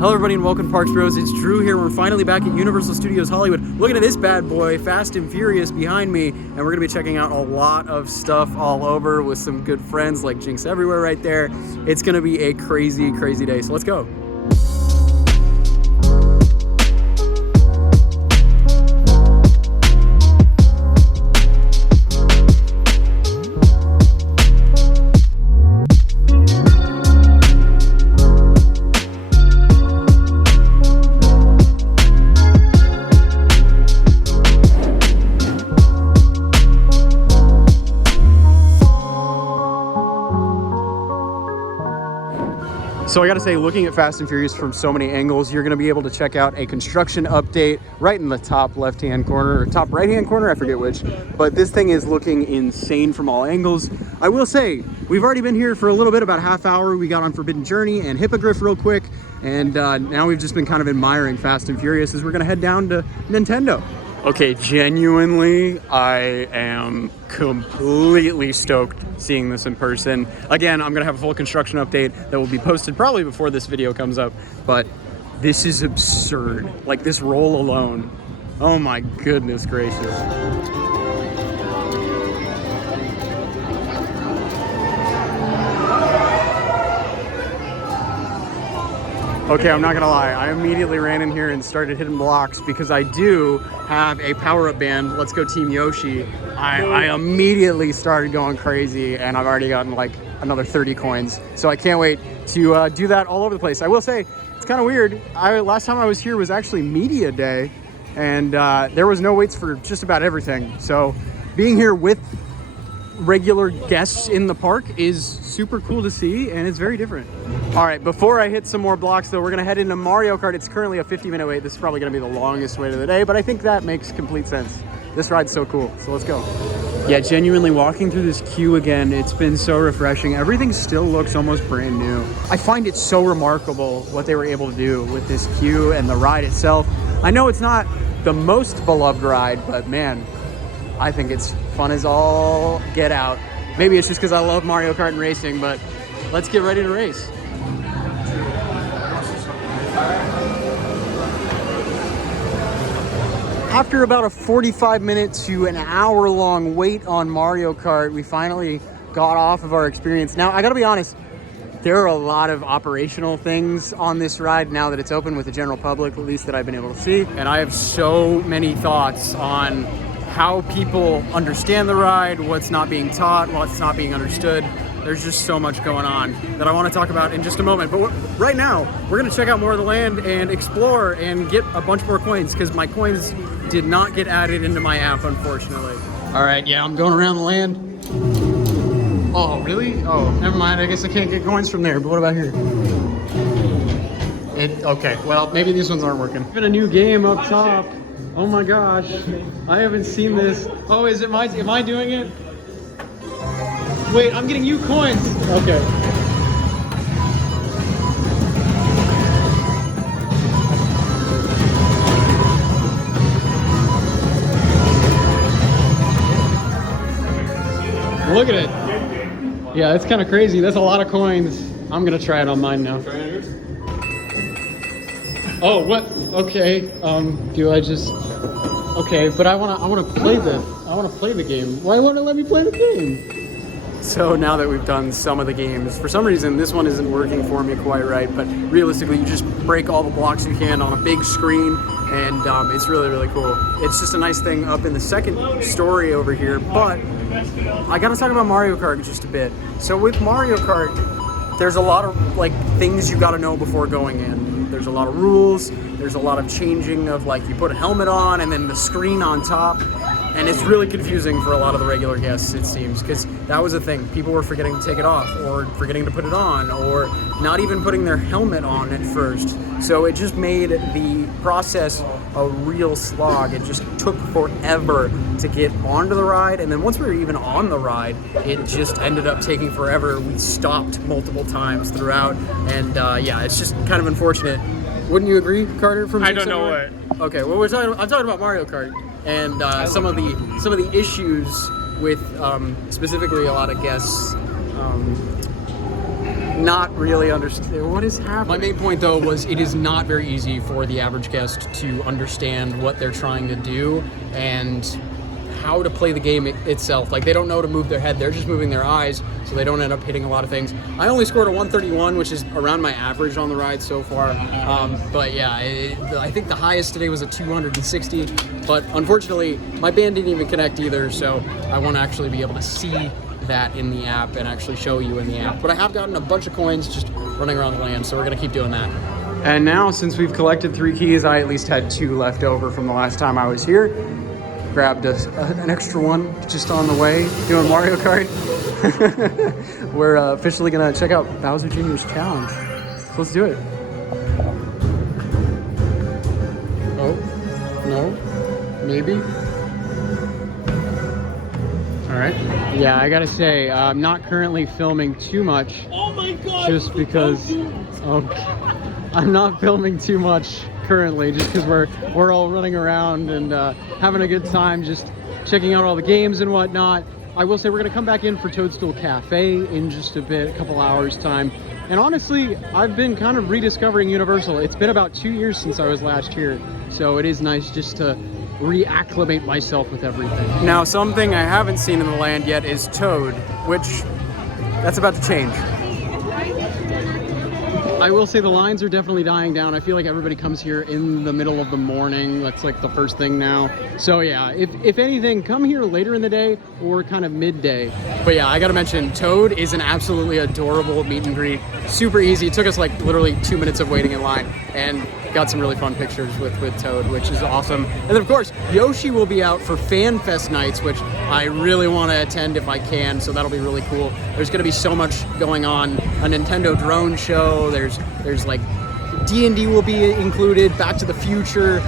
Hello everybody and welcome to Parks Bros. It's Drew here. We're finally back at Universal Studios Hollywood. Looking at this bad boy, Fast and Furious behind me, and we're gonna be checking out a lot of stuff all over with some good friends like Jinx Everywhere right there. It's gonna be a crazy, crazy day, so let's go. So I gotta say, looking at Fast and Furious from so many angles, you're gonna be able to check out a construction update right in the top left-hand corner, or top right-hand corner, I forget which. But this thing is looking insane from all angles. I will say, we've already been here for a little bit, about a half hour. We got on Forbidden Journey and Hippogriff real quick. And now we've just been kind of admiring Fast and Furious as we're gonna head down to Nintendo. Okay, genuinely, I am completely stoked seeing this in person. Again, I'm gonna have a full construction update that will be posted probably before this video comes up, but this is absurd. Like, this roll alone. Oh my goodness gracious. Okay, I'm not gonna lie, I immediately ran in here and started hitting blocks because I do have a power-up band, Let's Go Team Yoshi. I immediately started going crazy and I've already gotten like another 30 coins. So I can't wait to do that all over the place. I will say, it's kind of weird. Last time I was here was actually media day and there was no waits for just about everything. So being here with regular guests in the park is super cool to see, and it's very different. All right, before I hit some more blocks though, we're gonna head into Mario Kart. It's currently a 50-minute wait. This is probably gonna be the longest wait of the day, but I think that makes complete sense. This ride's so cool, so let's go. Yeah, genuinely walking through this queue again, it's been so refreshing. Everything still looks almost brand new. I find it so remarkable what they were able to do with this queue and the ride itself. I know it's not the most beloved ride, but man, I think it's fun as all get out. Maybe it's just because I love Mario Kart and racing, but let's get ready to race. After about a 45-minute to an hour-long wait on Mario Kart, we finally got off of our experience. Now, I gotta be honest, there are a lot of operational things on this ride now that it's open with the general public, at least that I've been able to see. And I have so many thoughts on how people understand the ride, what's not being taught, what's not being understood. There's just so much going on that I want to talk about in just a moment. But right now, we're going to check out more of the land and explore and get a bunch more coins because my coins did not get added into my app, unfortunately. All right, yeah, I'm going around the land. Oh, really? Oh, never mind. I guess I can't get coins from there, but what about here? Okay, well, maybe these ones aren't working. Got a new game up top. Oh my gosh, I haven't seen this. Oh, am I doing it? Wait, I'm getting you coins. Okay. Look at it. Yeah, it's kind of crazy. That's a lot of coins. I'm gonna try it on mine now. Oh, what? Okay. Do I just? Okay, but I wanna play this. I wanna play the game. Why won't it let me play the game? So now that we've done some of the games, for some reason this one isn't working for me quite right. But realistically, you just break all the blocks you can on a big screen, and it's really, really cool. It's just a nice thing up in the second story over here. But I gotta talk about Mario Kart just a bit. So with Mario Kart, there's a lot of like things you gotta know before going in. There's a lot of rules, there's a lot of changing of like you put a helmet on and then the screen on top, and it's really confusing for a lot of the regular guests, it seems, because that was a thing. People were forgetting to take it off or forgetting to put it on or not even putting their helmet on at first. So it just made the process a real slog. It just took forever to get onto the ride, and then once we were even on the ride, it just ended up taking forever. We stopped multiple times throughout, and yeah, it's just kind of unfortunate. Wouldn't you agree, Carter? From I don't know what. Okay, well, I'm talking about Mario Kart and some of the issues with specifically a lot of guests not really understand what is happening. My main point though was it is not very easy for the average guest to understand what they're trying to do and how to play the game itself. Like, they don't know to move their head, they're just moving their eyes, so they don't end up hitting a lot of things. I only scored a 131, which is around my average on the ride so far. But yeah, I think the highest today was a 260, but unfortunately my band didn't even connect either, so I won't actually be able to see that in the app and actually show you in the app. But I have gotten a bunch of coins just running around the land, so we're gonna keep doing that. And now, since we've collected 3 keys, I at least had 2 left over from the last time I was here. Grabbed an extra one just on the way, doing Mario Kart. We're officially gonna check out Bowser Jr.'s challenge. So let's do it. Oh, no, maybe. All right. Yeah, I gotta say, I'm not currently filming too much. Oh my God! Just because, I'm not filming too much currently, just because we're all running around and having a good time, just checking out all the games and whatnot. I will say we're gonna come back in for Toadstool Cafe in just a bit, a couple hours time. And honestly, I've been kind of rediscovering Universal. It's been about 2 years since I was last here, so it is nice just to reacclimate myself with everything. Now, something I haven't seen in the land yet is Toad, which that's about to change. I will say the lines are definitely dying down. I feel like everybody comes here in the middle of the morning. That's like the first thing now. So yeah, if anything, come here later in the day or kind of midday. But yeah, I gotta mention, Toad is an absolutely adorable meet and greet. Super easy. It took us like literally 2 minutes of waiting in line and got some really fun pictures with Toad, which is awesome. And then of course, Yoshi will be out for Fan Fest nights, which I really want to attend if I can, so that'll be really cool. There's gonna be so much going on. A Nintendo drone show, there's like D&D will be included, Back to the Future,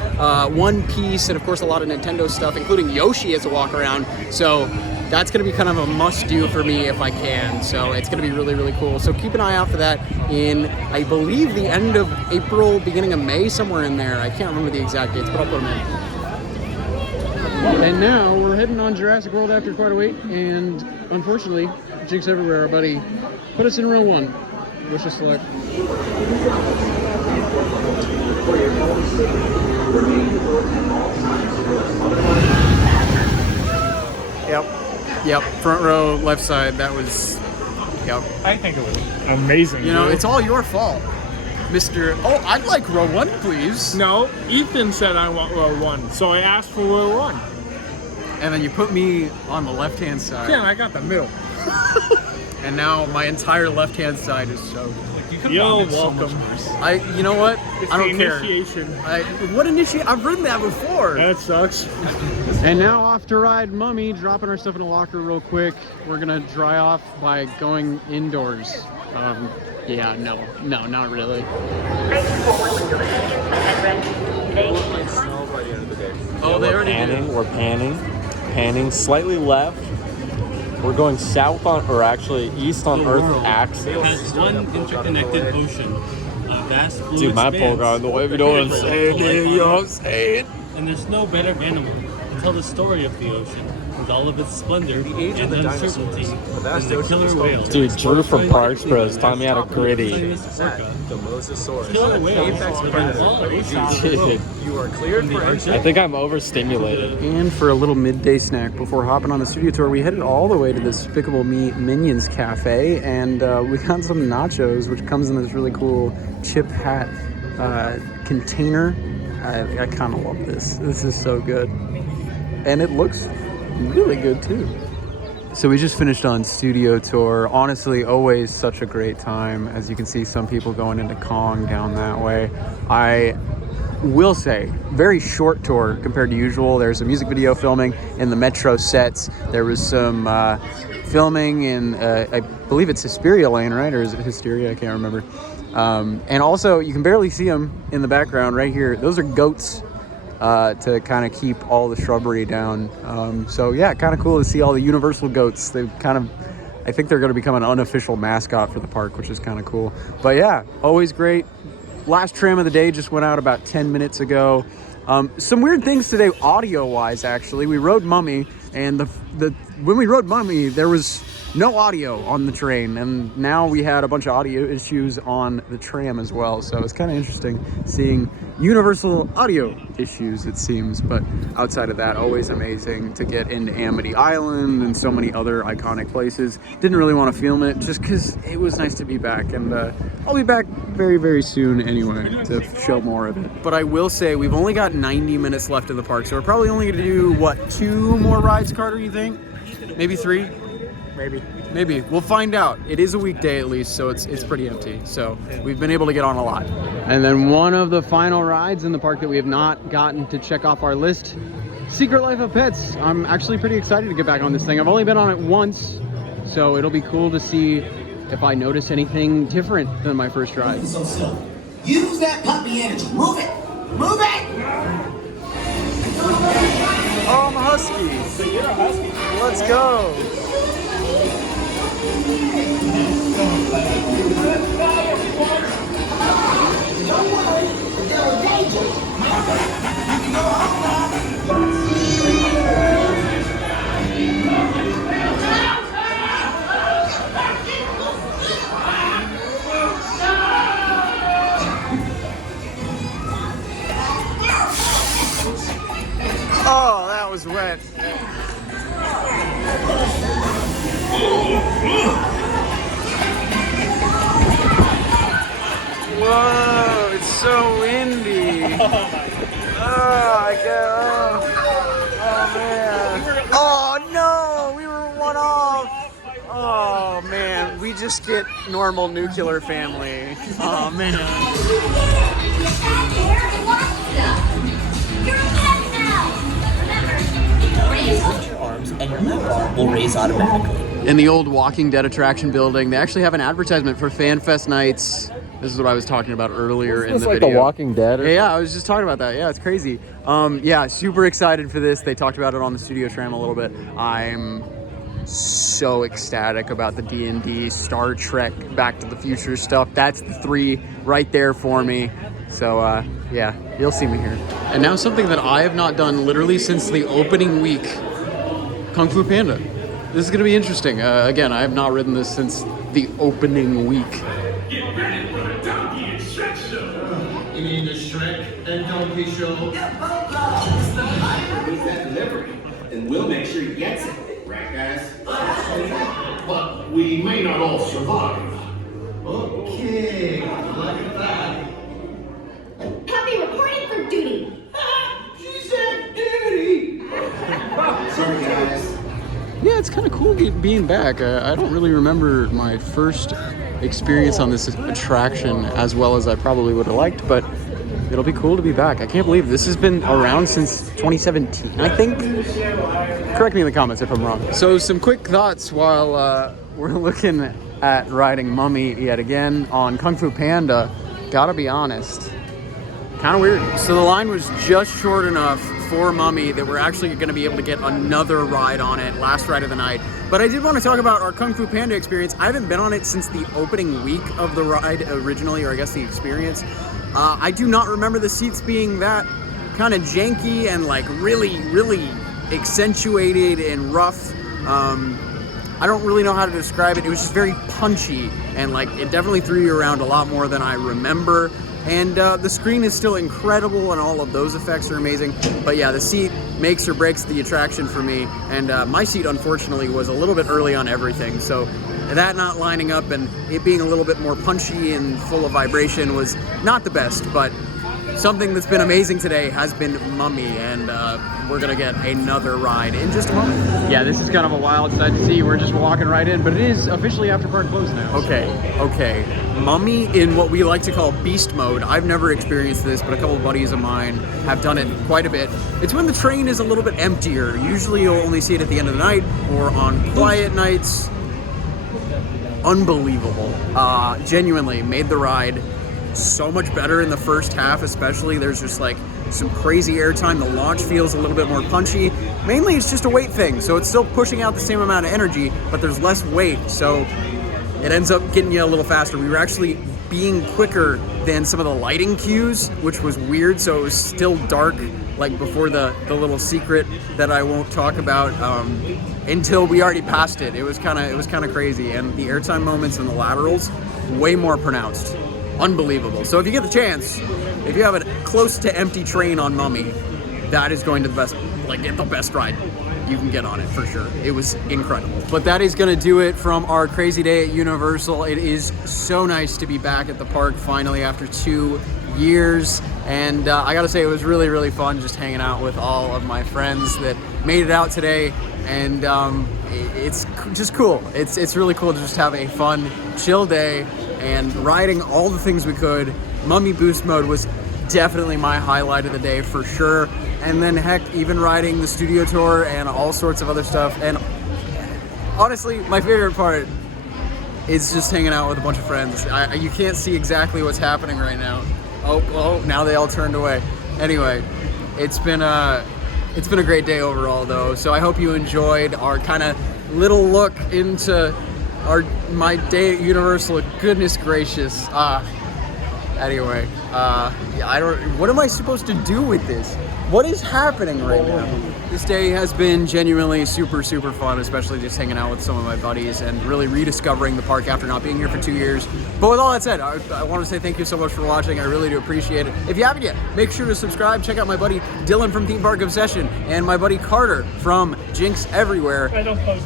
One Piece, and of course a lot of Nintendo stuff, including Yoshi as a walk around. So that's gonna be kind of a must-do for me if I can. So it's gonna be really, really cool. So keep an eye out for that in, I believe, the end of April, beginning of May, somewhere in there. I can't remember the exact dates, but I'll put them in. And now we're heading on Jurassic World after quite a wait, and unfortunately, Jinx Everywhere, our buddy, put us in row 1. Wish us luck. Yep, front row, left side, that was, yep. I think it was amazing. You know, it's all your fault, Mr. Oh, I'd like row 1, please. No, Ethan said I want row 1, so I asked for row 1. And then you put me on the left-hand side. Yeah, I got the middle. And now my entire left-hand side is soaked. You're welcome. You know what? It's I don't care. Initiation. What initiation? I've ridden that before. That sucks. And now off to ride Mummy, dropping our stuff in a locker real quick. We're gonna dry off by going indoors. Yeah, no, not really. Oh, they already panning. We're panning slightly left. We're going south on, or actually east on Earth axis. It has one interconnected ocean, a vast blue Dude, my expanse. pole got in the way. You know what I'm saying, dude? You know what I'm saying? And there's no better animal to tell the story of the ocean with all of its splendor and uncertainty than the killer whale. Dude, Drew from Parks Bros taught me how to gritty. Killer whales are all oceans. You are cleared for entry. I think I'm overstimulated. And for a little midday snack before hopping on the studio tour, we headed all the way to the Despicable Me Minions Cafe, and we got some nachos, which comes in this really cool chip hat container. I kind of love this. This is so good. And it looks really good too. So we just finished on studio tour. Honestly, always such a great time. As you can see, some people going into Kong down that way. I will say, very short tour compared to usual. There's a music video filming in the Metro sets. There was some filming in, I believe it's Hesperia Lane, right? Or is it Hysteria? I can't remember. And also, you can barely see them in the background right here. Those are goats to kind of keep all the shrubbery down. So yeah, kind of cool to see all the Universal goats. They kind of, I think they're going to become an unofficial mascot for the park, which is kind of cool. But yeah, always great. Last tram of the day just went out about 10 minutes ago. Some weird things today, audio-wise, actually. We rode Mummy, and the when we rode Mummy, there was no audio on the train, and now we had a bunch of audio issues on the tram as well. So it's kind of interesting seeing universal audio issues, it seems. But outside of that, always amazing to get into Amity Island and so many other iconic places. Didn't really want to film it just because it was nice to be back, and I'll be back very, very soon anyway to show more of it. But I will say we've only got 90 minutes left in the park, so we're probably only going to do, what, 2 more rides, Carter, you think? Maybe 3? Maybe. We'll find out. It is a weekday at least, so it's pretty empty. So we've been able to get on a lot. And then one of the final rides in the park that we have not gotten to check off our list, Secret Life of Pets. I'm actually pretty excited to get back on this thing. I've only been on it once, so it'll be cool to see if I notice anything different than my first ride. So silly. Use that puppy energy. Move it. Move it. Oh, I'm a husky. So you're a husky. Let's go. Don't worry. The devil's danger. You can go home now. Oh, that was wet. Whoa, it's so windy. Oh man. Oh no, we were one off. Oh man, we just get normal nuclear family. Oh man. Lift your arms and your left arm will raise automatically. In the old Walking Dead attraction building, they actually have an advertisement for FanFest nights. This is what I was talking about earlier in the like video. The Walking Dead? Yeah, I was just talking about that. Yeah, it's crazy. Yeah, super excited for this. They talked about it on the studio tram a little bit. I'm so ecstatic about the D&D, Star Trek, Back to the Future stuff. That's the 3 right there for me. So yeah, you'll see me here. And now something that I have not done literally since the opening week, Kung Fu Panda. This is gonna be interesting. Again, I have not ridden this since the opening week. Get ready for the Donkey and Shrek show. You mean the Shrek and Donkey show? It's the pilot. Needs that delivery, and we'll make sure he gets it, right, guys? But we may not all survive. Okay, look at that. Puppy reporting for duty. She said duty. Sorry, guys. Yeah, it's kind of cool being back. I don't really remember my first experience on this attraction as well as I probably would have liked, but it'll be cool to be back. I can't believe this has been around since 2017, I think. Correct me in the comments if I'm wrong. So some quick thoughts while we're looking at riding Mummy yet again on Kung Fu Panda. Gotta be honest, kind of weird. So the line was just short enough for Mummy that we're actually going to be able to get another ride on it, last ride of the night. But I did want to talk about our Kung Fu Panda experience. I haven't been on it since the opening week of the ride originally, or I guess the experience. I do not remember the seats being that kind of janky and like really, really accentuated and rough. I don't really know how to describe it. It was just very punchy and like it definitely threw you around a lot more than I remember. And the screen is still incredible and all of those effects are amazing. But yeah, the seat makes or breaks the attraction for me. And my seat, unfortunately, was a little bit early on everything. So that not lining up and it being a little bit more punchy and full of vibration was not the best. But something that's been amazing today has been Mummy. And we're going to get another ride in just a moment. Yeah, this is kind of a wild sight to see. We're just walking right in. But it is officially after park closed now. Okay. Mummy in what we like to call beast mode. I've never experienced this, but a couple of buddies of mine have done it quite a bit. It's when the train is a little bit emptier. Usually you'll only see it at the end of the night or on quiet nights. Unbelievable. Genuinely made the ride so much better in the first half, especially. There's just like some crazy airtime. The launch feels a little bit more punchy. Mainly it's just a weight thing, so it's still pushing out the same amount of energy, but there's less weight, so it ends up getting you a little faster. We were actually being quicker than some of the lighting cues, which was weird, so it was still dark like before the little secret that I won't talk about until we already passed it. It was kind of crazy, and the airtime moments and the laterals way more pronounced. Unbelievable. So if you get the chance, if you have a close to empty train on Mummy, that is going to get the best ride you can get on it for sure. It was incredible. But that is gonna do it from our crazy day at Universal. It is so nice to be back at the park finally after 2 years. And I gotta say, it was really, really fun just hanging out with all of my friends that made it out today. And it's just cool. It's really cool to just have a fun, chill day and riding all the things we could. Mummy Boost Mode was definitely my highlight of the day for sure. And then heck, even riding the studio tour and all sorts of other stuff. And honestly, my favorite part is just hanging out with a bunch of friends. You can't see exactly what's happening right now. Oh, now they all turned away. Anyway, it's been a great day overall though. So I hope you enjoyed our kind of little look into my day at Universal. Goodness gracious. Anyway, what am I supposed to do with this? What is happening right now? This day has been genuinely super, super fun, especially just hanging out with some of my buddies and really rediscovering the park after not being here for 2 years. But with all that said, I want to say thank you so much for watching. I really do appreciate it. If you haven't yet, make sure to subscribe. Check out my buddy Dylan from Theme Park Obsession and my buddy Carter from Jinx Everywhere. I don't post.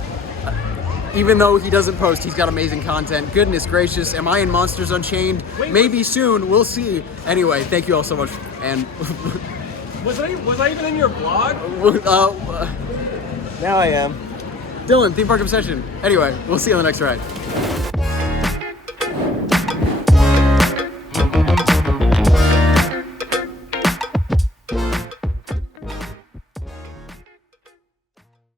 Even though he doesn't post, he's got amazing content. Goodness gracious, am I in Monsters Unchained? Maybe soon, we'll see. Anyway, thank you all so much, and... Was I even in your vlog? Now I am. Dylan, Theme Park Obsession. Anyway, we'll see you on the next ride.